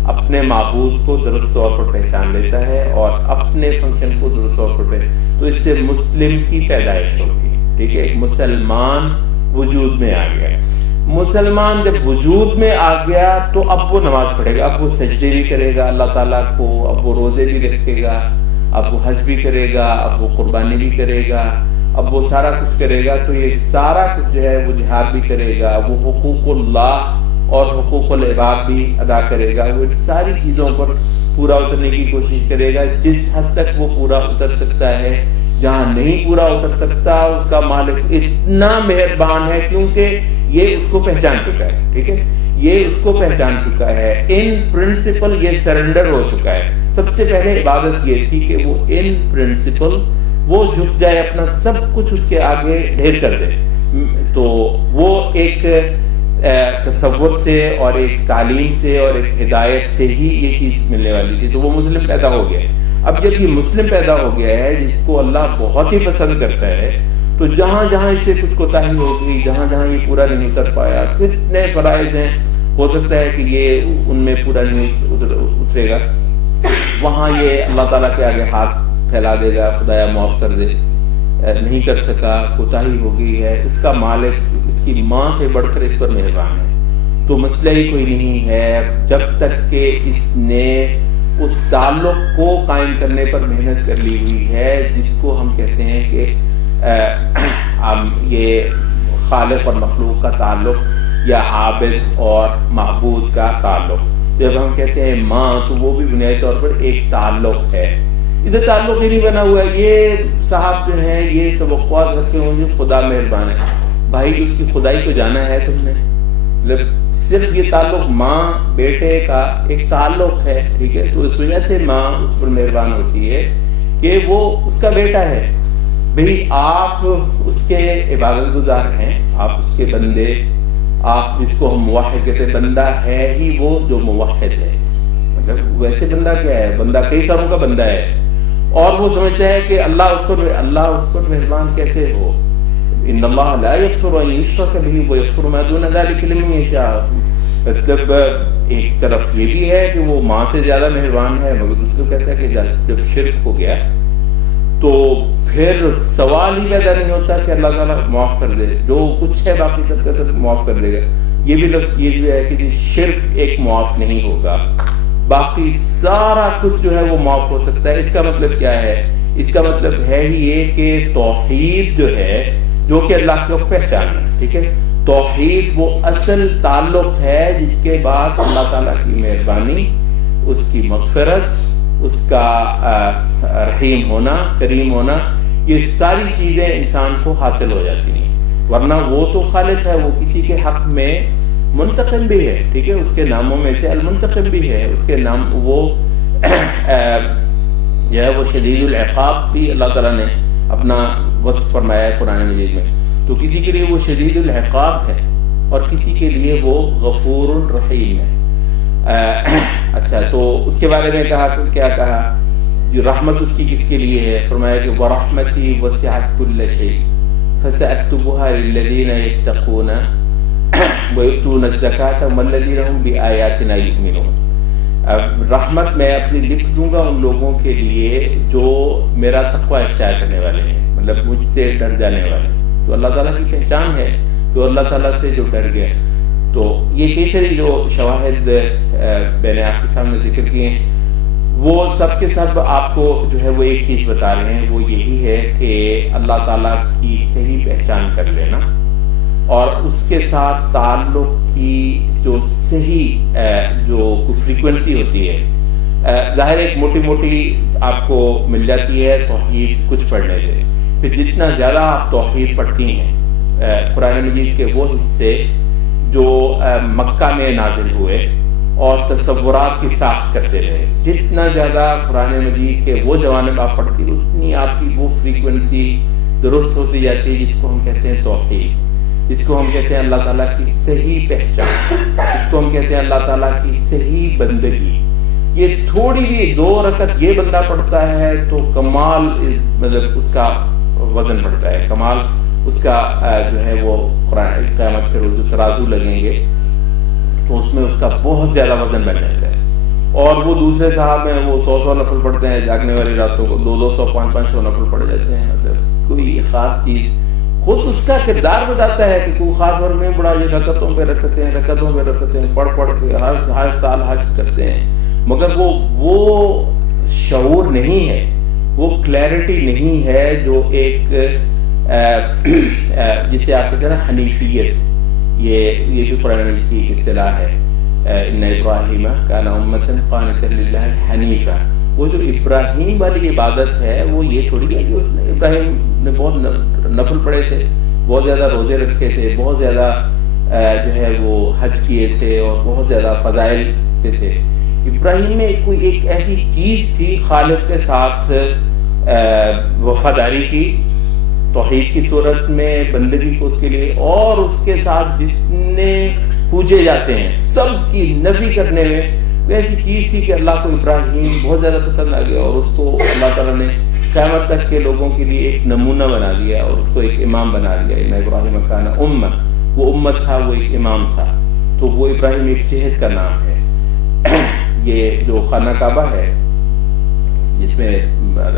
اپنے معبود کو درست طور پر پہچان لیتا ہے اور اپنے فنکشن کو درست طور پر تو اس سے مسلم کی پیدائش ہوگی، ٹھیک ہے، مسلمان وجود میں آ گیا۔ مسلمان جب وجود میں آ گیا تو اب وہ نماز پڑھے گا، اب وہ سجدے بھی کرے گا اللہ تعالیٰ کو، اب وہ روزے بھی رکھے گا، اب وہ حج بھی کرے گا، اب وہ قربانی بھی کرے گا، اب وہ سارا کچھ کرے گا۔ تو یہ سارا کچھ جو ہے وہ جہاد بھی کرے گا، وہ حقوق اللہ اور حقوق العباد بھی ادا کرے گا، وہ ساری چیزوں پر پورا اترنے کی کوشش کرے گا جس حد تک وہ پورا اتر سکتا ہے۔ جہاں نہیں پورا اتر سکتا اس کا مالک اتنا مہربان ہے کیونکہ یہ اس کو پہچان چکا ہے، ٹھیک ہے، یہ اس کو پہچان چکا ہے، ان پرنسپل یہ سرنڈر ہو چکا ہے۔ سب سے پہلے عبادت یہ تھی کہ وہ ان پرنسپل وہ جھک جائے، اپنا سب کچھ اس کے آگے ڈھیر کر دے۔ تو وہ ایک تصور سے اور ایک تعلیم سے اور ایک ہدایت سے ہی یہ چیز ملنے والی تھی، تو وہ مسلم پیدا ہو گیا۔ اب جب یہ مسلم پیدا ہو گیا ہے جس کو اللہ بہت ہی پسند کرتا ہے، تو جہاں جہاں اس سے کچھ کوتاہی ہو گئی، جہاں جہاں یہ پورا نہیں کر پایا، کتنے فرائض ہیں، ہو سکتا ہے کہ یہ ان میں پورا نہیں اترے گا، وہاں یہ اللہ تعالیٰ کے آگے ہاتھ پھیلا دے گا، خدایا معاف کر دے، نہیں کر سکا، کوتاہی ہو گئی ہے، اس کا مالک اس کی ماں سے بڑھ کر اس پر مہربان ہے۔ تو مسئلہ ہی کوئی نہیں ہے جب تک کہ اس نے اس تعلق کو قائم کرنے پر محنت کر لی ہوئی ہے، جس کو ہم کہتے ہیں کہ یہ خالق اور مخلوق کا تعلق یا عابد اور معبود کا تعلق۔ جب ہم کہتے ہیں ماں تو وہ بھی بنیادی طور پر ایک تعلق ہے، ادھر تعلق ہی نہیں بنا ہوا ہے۔ یہ صاحب جو ہیں یہ توقعات رکھتے ہوں گے خدا مہربان ہے، بھائی اس کی خدائی کو جانا ہے تم نے؟ مطلب صرف یہ تعلق ماں بیٹے کا ایک تعلق ہے، ٹھیک ہے، تو اس وجہ سے ماں اس پر مہربان ہوتی ہے کہ وہ اس کا بیٹا ہے، بھئی آپ اس کے عبادت گزار ہیں، آپ اس کے بندے، آپ جس کو ہم موحد کہتے ہیں، بندہ ہے ہی وہ جو موحد ہے. مطلب ویسے بندہ کیا ہے؟ بندہ کئی ساروں کا بندہ ہے، اور وہ سمجھتا ہے کہ اللہ اس پر مہربان کیسے ہو. ان اللہ لا یغفر ان یشرک بہ ویغفر ما دون ذلک لمن یشاء. مطلب ایک طرف یہ بھی ہے کہ وہ ماں سے زیادہ مہربان ہے، مگر دوسرے کو کہتا ہے کہ جب شرک ہو گیا تو پھر سوال ہی پیدا نہیں ہوتا کہ اللہ تعالیٰ معاف کر دے، جو کچھ ہے باقی سب کا سب معاف کر دے گا. یہ بھی ہے کہ شرک ایک معاف نہیں ہوگا، باقی سارا کچھ جو ہے وہ معاف ہو سکتا ہے. اس کا مطلب کیا ہے؟ اس کا مطلب ہے ہی یہ کہ توحید جو ہے، جو کہ اللہ کو پہچان ہے، ٹھیک ہے، توحید وہ اصل تعلق ہے جس کے بعد اللہ تعالیٰ کی مہربانی، اس کی مغفرت، اس کا رحیم ہونا، کریم ہونا، یہ ساری چیزیں انسان کو حاصل ہو جاتی ہیں. ورنہ وہ تو خالق ہے، وہ کسی کے حق میں منتقم بھی ہے، ٹھیک ہے، اس کے ناموں میں سے المنتقم بھی ہے، اس کے نام وہ جو ہے وہ شدید العقاب بھی اللہ تعالیٰ نے اپنا وصف فرمایا ہے قرآن مجید میں. تو کسی کے لیے وہ شدید العقاب ہے اور کسی کے لیے وہ غفور الرحیم ہے. اچھا، تو اس کے بارے میں کہا کہ کیا کہا؟ جو رحمت اس کی کس کے لیے ہے؟ فرمایا کہ وَرَحْمَتِي وَسِعَتْ كُلَّ شَيْءٍ فَسَأَكْتُبُهَا لِلَّذِينَ يَتَّقُونَ وَيُؤْتُونَ الزَّكَاةَ وَالَّذِينَ هُمْ بِآيَاتِنَا يُؤْمِنُونَ. رحمت میں اپنی لکھ دوں گا ان لوگوں کے لیے جو میرا تقوی اختیار کرنے والے ہیں، مطلب مجھ سے ڈر جانے والے. تو اللہ تعالیٰ کی پہچان ہے تو اللہ تعالیٰ سے جو ڈر گئے. تو یہ کئی ساری جو شواہد میں نے آپ کے سامنے ذکر کیے ہیں، وہ سب کے سب آپ کو جو ہے وہ ایک چیز بتا رہے ہیں، وہ یہی ہے کہ اللہ تعالیٰ کی صحیح پہچان کر لینا اور اس کے ساتھ تعلق کی جو صحیح جو فریکوینسی ہوتی ہے. ظاہر ایک موٹی موٹی آپ کو مل جاتی ہے توحید کچھ پڑھنے سے. پھر جتنا زیادہ آپ توحید پڑھتی ہیں، قرآن مجید کے وہ حصے جو مکہ میں نازل ہوئے اور تصورات کی ساخت کرتے رہے، جتنا زیادہ قرآن مجید کے وہ جوانب آپ پڑھتی ہیں، اتنی آپ کی وہ فریکوینسی درست ہوتی جاتی ہے، جس کو ہم کہتے ہیں توحید، جس کو ہم کہتے ہیں اللہ تعالیٰ کی صحیح پہچان، جس کو ہم کہتے ہیں اللہ تعالیٰ کی صحیح بندگی. یہ تھوڑی بھی 2 رکعت یہ بندہ پڑھتا ہے تو کمال، مطلب اس کا وزن بڑھتا ہے، کمال اس کا جو ہے وہ قرآن قیامت کے روز جو ترازو لگیں گے تو اس میں اس کا بہت زیادہ وزن بن جاتا ہے. اور وہ دوسرے صاحب ہیں وہ 100 نفل پڑھتے ہیں، جاگنے والی راتوں کو 200 500 نفل پڑھ جاتے ہیں. مطلب کوئی خاص چیز خود اس کا کردار بتاتا ہے کہ کوئی خاص ورگ نہیں پڑا، یہ رکعتوں پہ رکعتیں پڑھ کے ہر سال حج کرتے ہیں، مگر وہ شعور نہیں ہے، وہ کلیئرٹی نہیں ہے جو ایک جسے آپ کہتے ہیں نا حنیفیت. یہ جو قرآن مجید کی اصطلاح ہے، ان ابراہیم کان امۃ قانتا للہ حنیفا. وہ جو ابراہیم والی عبادت ہے وہ یہ تھوڑی ہے کہ ابراہیم نے بہت نفل پڑھے تھے، بہت زیادہ روزے رکھے تھے، بہت زیادہ جو ہے وہ حج کیے تھے اور بہت زیادہ فضائل پہ تھے. ابراہیم میں کوئی ایک ایسی چیز تھی خالق کے ساتھ وفاداری کی، توحید کی صورت میں بندگی کو اس کے لیے، اور اس کے ساتھ جتنے پوجے جاتے ہیں سب کی نفی کرنے میں ایسی چیز تھی کہ اللہ کو ابراہیم بہت زیادہ پسند آ گیا، اور اس کو اللہ تعالیٰ نے قیامت تک کے لوگوں کے لیے ایک نمونہ بنا دیا اور اس کو ایک امام بنا دیا. ان ابراہیم کان امہ، وہ امت تھا، وہ ایک امام تھا. تو وہ ابراہیم ایک جہد کا نام ہے. یہ جو خانہ کعبہ ہے جس میں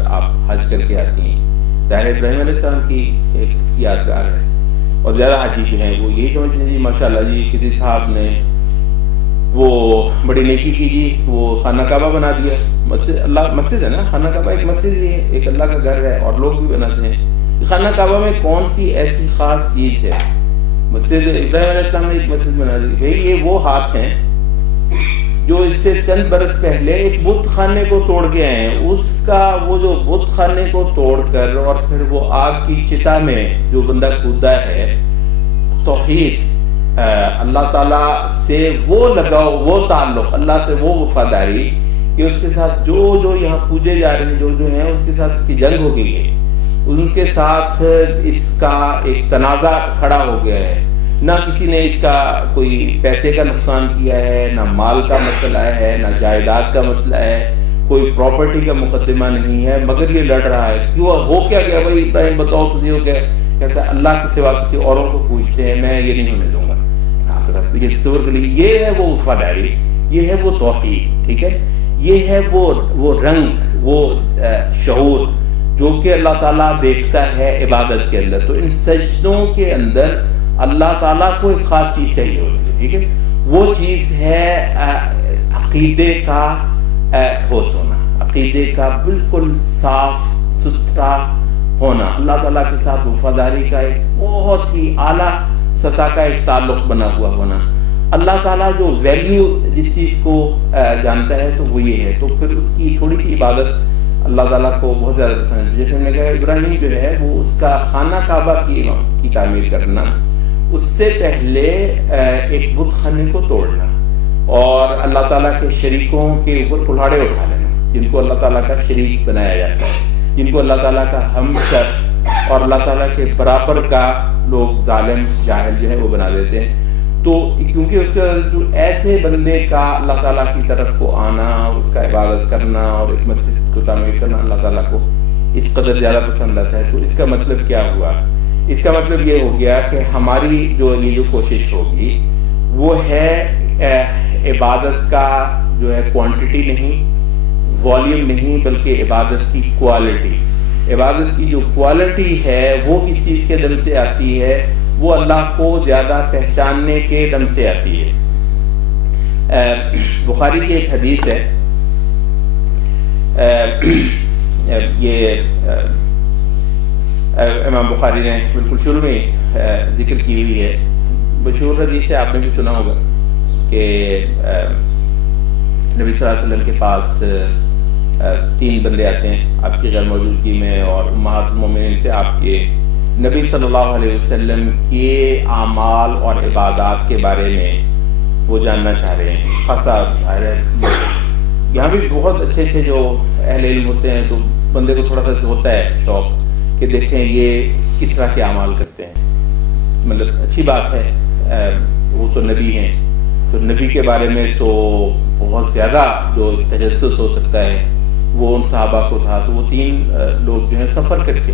آپ حج کر کے آتی ہیں، ظاہر ابراہیم علیہ السلام کی ایک یادگار ہے. اور زیادہ حاجی جو ہیں وہ یہی سمجھتے ہیں جی ماشاء اللہ جی کسی صاحب نے وہ بڑی نیکی کی جی، وہ خانہ کعبہ بنا دیا. مسجد ہے نا، خانہ کعبہ ایک مسجد بھی ہے، ایک اللہ کا گھر ہے اور لوگ بھی بناتے ہیں. خانہ کعبہ میں کون سی ایسی خاص چیز ہے؟ مسجد ابراہیم علیہ السلام نے ایک مسجد بنا دی. بھائی یہ وہ ہاتھ ہیں جو اس سے چند برس پہلے ایک بت خانے کو توڑ کے آئے ہیں. اس کا وہ جو بت خانے کو توڑ کر اور پھر وہ آگ کی چتا میں جو بندہ کودا ہے، توحید اللہ تعالیٰ سے وہ لگاؤ، وہ تعلق، اللہ سے وہ وفاداری کہ اس کے ساتھ جو یہاں پوجے جا رہے ہیں جو ہیں اس کے ساتھ اس کی جنگ ہو گئی ہے. ان کے ساتھ اس کا ایک تنازع کھڑا ہو گیا ہے. نہ کسی نے اس کا کوئی پیسے کا نقصان کیا ہے، نہ مال کا مسئلہ ہے، نہ جائیداد کا مسئلہ ہے، کوئی پراپرٹی کا مقدمہ نہیں ہے، مگر یہ لڑ رہا ہے. کیوں ہو کیا گیا بھائی ابراہیم بتاؤ تجھے ہو کیا؟ کہتا ہے اللہ کے سوا کسی اوروں کو پوچھتے ہیں، میں یہ نہیں ہونے دوں گا. یہ تصور کے لیے یہ ہے وہ وفاداری، یہ ہے وہ توحید. ٹھیک ہے، یہ ہے وہ رنگ، وہ شعور جو کہ اللہ تعالیٰ دیکھتا ہے عبادت کے اندر. تو ان سجدوں کے اندر اللہ تعالیٰ کو ایک خاص چیز چاہیے ہوتی ہے. ٹھیک ہے، وہ چیز ہے عقیدے کا ٹھوس ہونا، عقیدے کا بالکل صاف ستھرا ہونا، اللہ تعالیٰ کے ساتھ وفاداری کا ایک بہت ہی اعلیٰ سطح کا ایک تعلق بنا ہوا ہونا. اللہ تعالیٰ جو ویلیو جس چیز کو جانتا ہے تو وہ یہ ہے، تو پھر اس کی تھوڑی سی عبادت اللہ تعالیٰ کو بہت زیادہ پسند ہے. جیسے میں نے کہا ابراہیم جو ہے وہ اس کا خانہ کعبہ کی تعمیر کرنا، اس سے پہلے ایک بت خانے کو توڑنا اور اللہ تعالیٰ کے شریکوں کے اوپر کلاڑے اٹھا لینا، جن کو اللہ تعالیٰ کا شریک بنایا جاتا ہے، جن کو اللہ تعالیٰ کا ہمشر اور اللہ تعالیٰ کے برابر کا لوگ ظالم جاہل جو ہے وہ بنا دیتے ہیں. تو کیونکہ اس کا ایسے بندے کا اللہ تعالیٰ کی طرف کو آنا، اس کا عبادت کرنا اور ایک مسجد کو تعمیر کرنا اللہ تعالیٰ کو اس قدر زیادہ پسند آتا ہے. تو اس کا مطلب کیا ہوا؟ اس کا مطلب یہ ہو گیا کہ ہماری جو کوشش ہوگی وہ ہے عبادت کا جو ہے کوانٹٹی نہیں، والیوم نہیں، بلکہ عبادت کی کوالٹی. عبادت کی جو کوالٹی ہے وہ کس چیز کے دم سے آتی ہے؟ وہ اللہ کو زیادہ پہچاننے کے دم سے آتی ہے. بخاری کی ایک حدیث ہے، یہ امام بخاری نے بالکل شروع میں ذکر کی ہوئی ہے. مشہور حدیث ہے، آپ نے بھی سنا ہوگا کہ نبی صلی اللہ علیہ وسلم کے پاس 3 بندے آتے ہیں آپ کی غیر موجودگی میں، اور امہات المومنین سے آپ کے نبی صلی اللہ علیہ وسلم کے اعمال اور عبادات کے بارے میں وہ جاننا چاہ رہے ہیں. خاصا یہاں بھی بہت اچھے جو اہل علم ہوتے ہیں، تو بندے کو تھوڑا سا ہوتا ہے شوق کہ دیکھیں یہ کس طرح کے اعمال کرتے ہیں. مطلب اچھی بات ہے، وہ تو نبی ہیں، تو نبی کے بارے میں تو بہت زیادہ جو تجسس ہو سکتا ہے وہ ان صحابہ کو تھا. تو وہ 3 لوگ جو ہیں سفر کر کے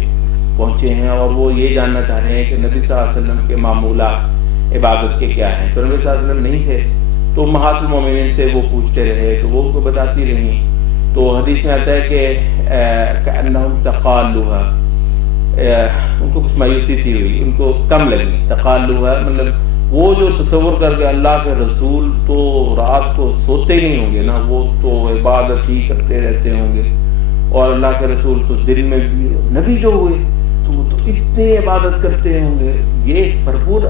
پہنچے ہیں اور وہ یہ جاننا چاہ رہے ہیں کہ نبی صلی اللہ علیہ وسلم کے معمولات عبادت کے کیا ہیں. تو نبی صلی اللہ علیہ وسلم نہیں تھے، تو امہات المومنین سے وہ پوچھتے رہے، تو وہ ان کو بتاتی رہیں. تو حدیث میں آتا ہے کہ کأنہم تقالوہا، ان کو کچھ مایوسی سی ہوئی، ان کو کم لگی. تقالوہا مطلب وہ جو تصور کر کے اللہ کے رسول تو رات کو سوتے نہیں ہوں گے نا، وہ تو عبادت ہی کرتے رہتے ہوں گے، اور اللہ کے رسول تو دل میں بھی نبی جو ہوئے تو وہ تو اتنے عبادت کرتے ہوں گے. یہ بھرپور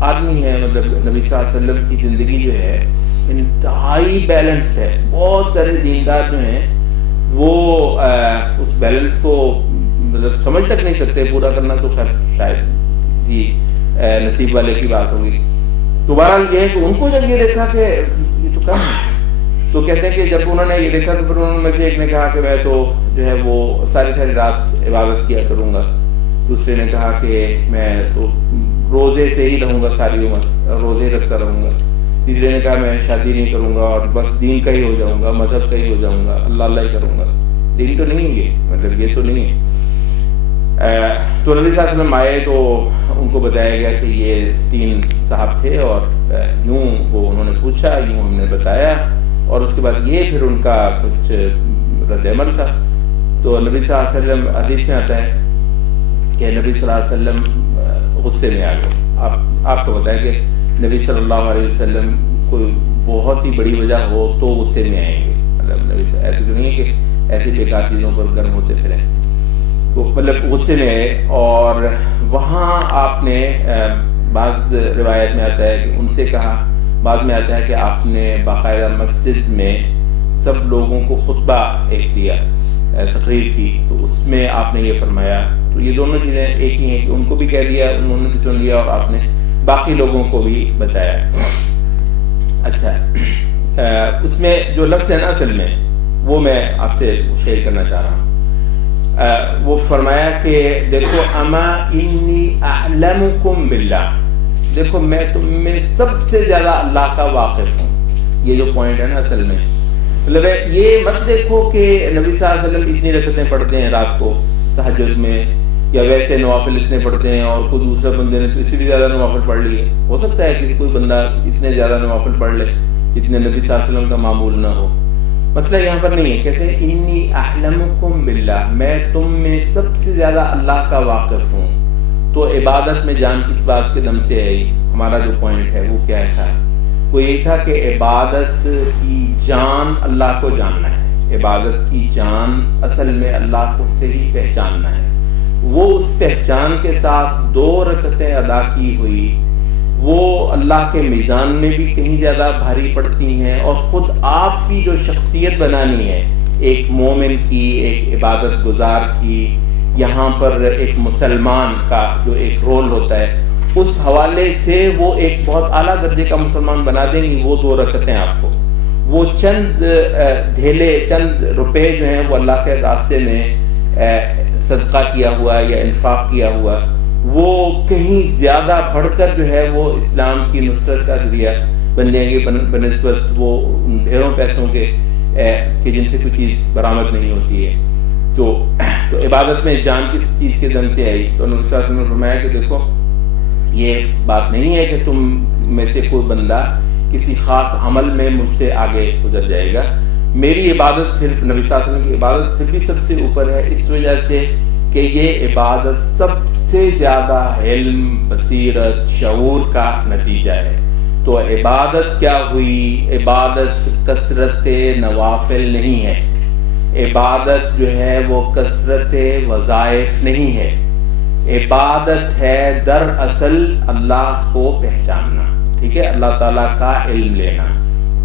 آدمی ہے، مطلب نبی صلی اللہ علیہ وسلم کی زندگی جو ہے انتہائی بیلنس ہے. بہت سارے دیندار جو ہیں وہ اس بیلنس کو مطلب سمجھ تک نہیں سکتے. پورا کرنا تو شاید کسی نصیب والے کی بات ہوگی. تو بہرحال یہ ہے کہ ان کو جب یہ دیکھا کہ یہ تو کم ہے، تو کہتے ہیں کہ جب انہوں نے یہ دیکھا تو پھر انہوں میں سے ایک نے کہا کہ میں تو جو ہے وہ ساری رات عبادت کیا کروں گا. دوسرے نے کہا کہ میں تو روزے سے ہی رہوں گا، ساری عمر روزے رکھتا رہوں گا. تیسرے نے کہا میں شادی نہیں کروں گا اور بس دین کا ہی ہو جاؤں گا، مذہب کا ہی ہو جاؤں گا، اللہ ہی کروں گا. دین تو نہیں ہے، مطلب یہ تو نہیں ہے. تو نبی صلی اللہ علیہ وسلم آئے تو ان کو بتایا گیا کہ یہ 3 صاحب تھے، اور یوں وہ انہوں نے پوچھا، یوں ہم نے بتایا، اور اس کے بعد یہ پھر ان کا کچھ رد عمل تھا. تو نبی صلی اللہ علیہ وسلم حدیث میں آتا ہے کہ نبی صلی اللہ علیہ وسلم غصے میں آ گئے. آپ کو بتایا کہ نبی صلی اللہ علیہ وسلم کوئی بہت ہی بڑی وجہ ہو تو غصے میں آئیں گے. مطلب نبی ایسے تو نہیں ہے کہ ایسی بیکار چیزوں پر گرم ہوتے پھریں. تو مطلب غصے میں آئے، اور وہاں آپ نے بعض روایت میں آتا ہے کہ ان سے کہا، بعد میں آتا ہے کہ آپ نے باقاعدہ مسجد میں سب لوگوں کو خطبہ ایک دیا، تقریر کی. تو اس میں آپ نے یہ فرمایا. تو یہ دونوں چیزیں ایک ہی ہیں کہ ان کو بھی کہہ دیا، انہوں نے بھی سن لیا، اور آپ نے باقی لوگوں کو بھی بتایا. اچھا، اس میں جو لفظ ہے نا اصل میں وہ میں آپ سے شیئر کرنا چاہ رہا ہوں. وہ فرمایا کہ دیکھو اما انی اعلمکم باللہ، دیکھو میں تم میں سب سے زیادہ اللہ کا واقف ہوں. یہ جو پوائنٹ ہے نا اصل میں مطلب ہے یہ مت دیکھو کہ نبی صلی اللہ علیہ وسلم اتنی رکعتیں پڑھتے ہیں رات کو تہجد میں، یا ویسے نوافل اتنے پڑھتے ہیں اور کوئی دوسرا بندے نے تو اس سے بھی زیادہ نوافل پڑھ لیے. ہو سکتا ہے کہ کوئی بندہ اتنے زیادہ نوافل پڑھ لے جتنے نبی صلی اللہ علیہ وسلم کا معمول نہ ہو. مسئلہ یہاں پر نہیں ہے. کہتے ہیں انی اعلمکم باللہ، میں تم میں سب سے زیادہ اللہ کا واقف ہوں. تو عبادت میں جان کس بات کے دم سے آئی؟ ہمارا جو پوائنٹ ہے وہ کیا تھا؟ وہ یہ تھا کہ عبادت کی جان اللہ کو جاننا ہے. عبادت کی جان اصل میں اللہ کو صحیح پہچاننا ہے. وہ اس پہچان کے ساتھ 2 رکعتیں ادا کی ہوئی وہ اللہ کے میزان میں بھی کہیں زیادہ بھاری پڑتی ہیں، اور خود آپ کی جو شخصیت بنانی ہے ایک مومن کی، ایک عبادت گزار کی، یہاں پر ایک مسلمان کا جو ایک رول ہوتا ہے اس حوالے سے وہ ایک بہت اعلیٰ درجے کا مسلمان بنا دیں گی. وہ 2 رکعتیں آپ کو، وہ چند دھیلے چند روپے جو ہیں وہ اللہ کے راستے میں صدقہ کیا ہوا یا انفاق کیا ہوا، وہ کہیں زیادہ بڑھ کر جو ہے وہ اسلام کی نصرت کا ذریعہ بن جائیں گے بنسبت وہ ڈھیروں پیسوں کے کہ جن سے کوئی چیز برآمد نہیں ہوتی ہے. تو عبادت میں جان کس چیز کے دم سے آئی؟ تو انہوں نے فرمایا کہ دیکھو یہ بات نہیں ہے کہ تم میں سے کوئی بندہ کسی خاص عمل میں مجھ سے آگے گزر جائے گا. میری عبادت پھر نبی صلی اللہ علیہ وسلم کی عبادت پھر بھی سب سے اوپر ہے، اس وجہ سے کہ یہ عبادت سب سے زیادہ علم، بصیرت، شعور کا نتیجہ ہے. تو عبادت کیا ہوئی؟ عبادت کثرت نوافل نہیں ہے. عبادت جو ہے وہ کثرت وظائف نہیں ہے. عبادت ہے دراصل اللہ کو پہچاننا. ٹھیک ہے، اللہ تعالیٰ کا علم لینا.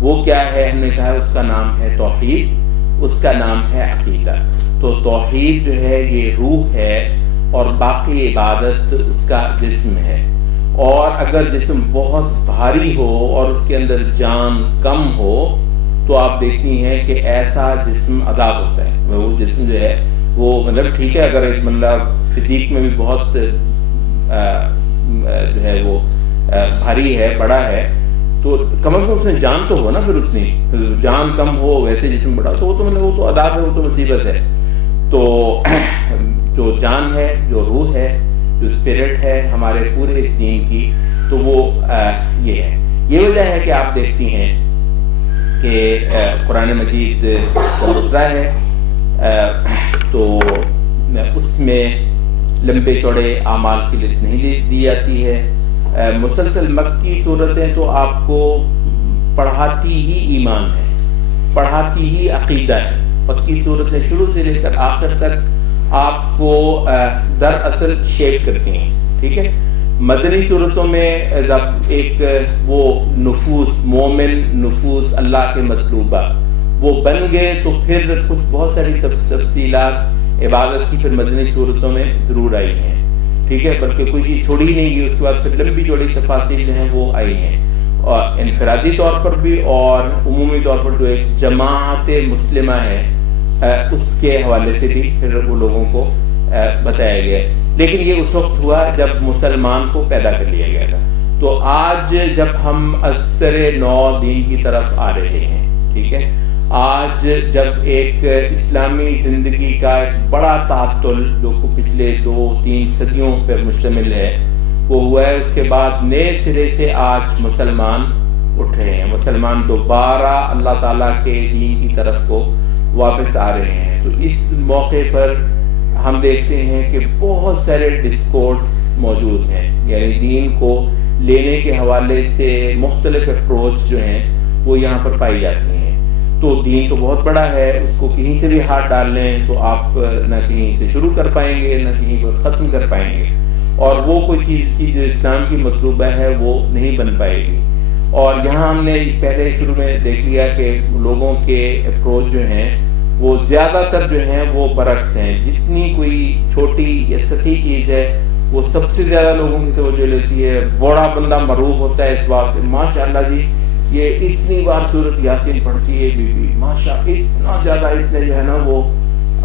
وہ کیا ہے؟ ہم نے کہا اس کا نام ہے توحید، اس کا نام ہے عقیدہ. تو توحید جو ہے یہ روح ہے اور باقی عبادت اس کا جسم ہے. اور اگر جسم بہت بھاری ہو اور اس کے اندر جان کم ہو تو آپ دیکھتی ہیں کہ ایسا جسم عذاب ہوتا ہے. وہ جسم جو ہے وہ مطلب ٹھیک ہے اگر ایک بندہ فزیک میں بھی بہت جو ہے وہ بھاری ہے، بڑا ہے، تو کم از کم اس میں جان تو ہو نا. پھر اتنی جان کم ہو ویسے جسم بڑا تو وہ تو مطلب وہ تو عذاب ہے، وہ تو مصیبت ہے. تو جو جان ہے، جو روح ہے، جو اسپرٹ ہے ہمارے پورے اس دین کی، تو وہ یہ ہے. یہ وجہ ہے کہ آپ دیکھتی ہیں کہ قرآن مجید جو اترا ہے تو اس میں لمبے چوڑے اعمال کی لسٹ نہیں دی جاتی ہے. مسلسل مکی صورتیں تو آپ کو پڑھاتی ہی ایمان ہے، پڑھاتی ہی عقیدہ ہے. مکی صورتیں شروع سے لے کر آخر تک آپ کو دراصل شیپ کرتی ہیں. ٹھیک ہے، مدنی صورتوں میں ایک وہ نفوس، مومن نفوس اللہ کے مطلوبہ وہ بن گئے تو پھر کچھ بہت ساری تفصیلات عبادت کی پھر مدنی صورتوں میں ضرور آئی ہیں. ٹھیک ہے، بلکہ کوئی چیز چھوڑی نہیں گئی. اس کے بعد پھر لمبی چوڑی تفاصیل جو ہیں وہ آئی ہیں، اور انفرادی طور پر بھی اور عمومی طور پر جو ایک جماعت مسلمہ ہے اس کے حوالے سے بھی پھر وہ لوگوں کو بتایا گیا. لیکن یہ اس وقت ہوا جب مسلمان کو پیدا کر لیا گیا تھا. تو آج جب ہم اثر نو دین کی طرف آ رہے ہیں، ٹھیک ہے، آج جب ایک اسلامی زندگی کا ایک بڑا تعطل جو پچھلے 2-3 صدیوں پر مشتمل ہے وہ ہوا ہے، اس کے بعد نئے سرے سے آج مسلمان اٹھ رہے ہیں. مسلمان دوبارہ اللہ تعالیٰ کے دین کی طرف کو واپس آ رہے ہیں. تو اس موقع پر ہم دیکھتے ہیں کہ بہت سارے ڈسکورس موجود ہیں، یعنی دین کو لینے کے حوالے سے مختلف اپروچ جو ہیں وہ یہاں پر پائی جاتی ہیں. تو دین تو بہت بڑا ہے، اس کو کہیں سے بھی ہاتھ ڈال لیں تو آپ نہ کہیں سے شروع کر پائیں گے نہ کہیں پر ختم کر پائیں گے، اور وہ کوئی چیز کی جو اسلام کی مطلوبہ ہے وہ نہیں بن پائے گی. اور یہاں ہم نے پہلے شروع میں دیکھ لیا کہ لوگوں کے اپروچ جو ہیں وہ زیادہ تر جو ہیں وہ برعکس ہیں. جتنی کوئی چھوٹی یا سطحی چیز ہے وہ سب سے زیادہ لوگوں کی توجہ لیتی ہے. بڑا بندہ مروب ہوتا ہے اس بات سے، ماشاءاللہ جی یہ اتنی بار سورۃ یاسین پڑھتی ہے بی بی، ماشاء اتنا زیادہ اس نے جو ہے نا وہ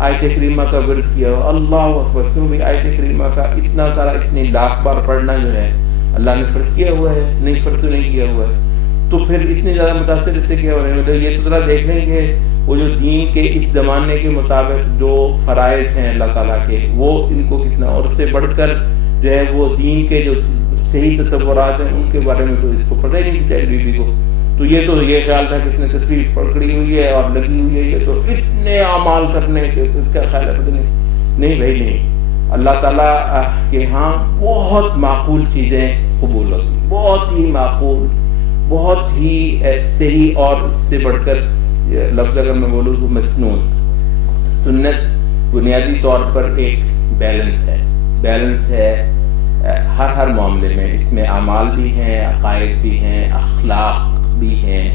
آیت کریمہ کا ورد کیا ہو، اللہ اکبر، کیوں بھی آیت کریمہ کا اتنا سارا اتنی لاکھ بار پڑھنا جو ہے اللہ نے فرض کیا ہوا ہے؟ نہیں، فرض نہیں کیا ہوا ہے، تو پھر اتنے زیادہ متاثر اس سے کیا ہو رہے ہیں؟ مطلب یہ تو ذرا دیکھ لیں کہ وہ جو دین کے اس زمانے کے مطابق جو فرائض ہیں اللہ تعالیٰ کے، وہ ان کو کتنا، اور اس سے بڑھ کر جو ہے وہ دین کے جو صحیح تصورات ہیں ان کے بارے میں تو اس کو پتہ ہی نہیں تھا بی بی کو، تو یہ خیال تھا کہ اس نے تصویر پکڑی ہوئی ہے اور لگی ہوئی ہے، یہ تو اتنے اعمال کرنے کے اس کا خیال ہے پتہ نہیں بھائی نہیں، اللہ تعالیٰ کے ہاں بہت معقول چیزیں قبول ہوتی ہیں، بہت ہی معقول، بہت ہی صحیح، اور اس سے بڑھ کر لفظ اگر میں بولوں تو مسنون۔ سنت بنیادی طور پر ایک بیلنس ہے ہر معاملے میں، اس میں اعمال بھی ہیں، عقائد بھی ہیں، اخلاق بھی ہیں،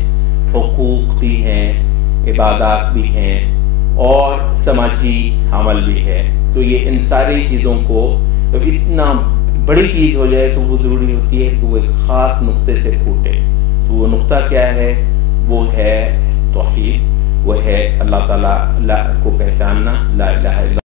حقوق بھی ہیں، عبادات بھی ہیں، اور سماجی عمل بھی ہے۔ تو یہ ان ساری چیزوں کو جب اتنا بڑی چیز ہو جائے تو وہ ضروری ہوتی ہے کہ وہ ایک خاص نقطے سے پھوٹے، تو وہ نقطہ کیا ہے؟ وہ ہے توحید، وہ ہے اللہ تعالیٰ کو پہچاننا، لا الہ الا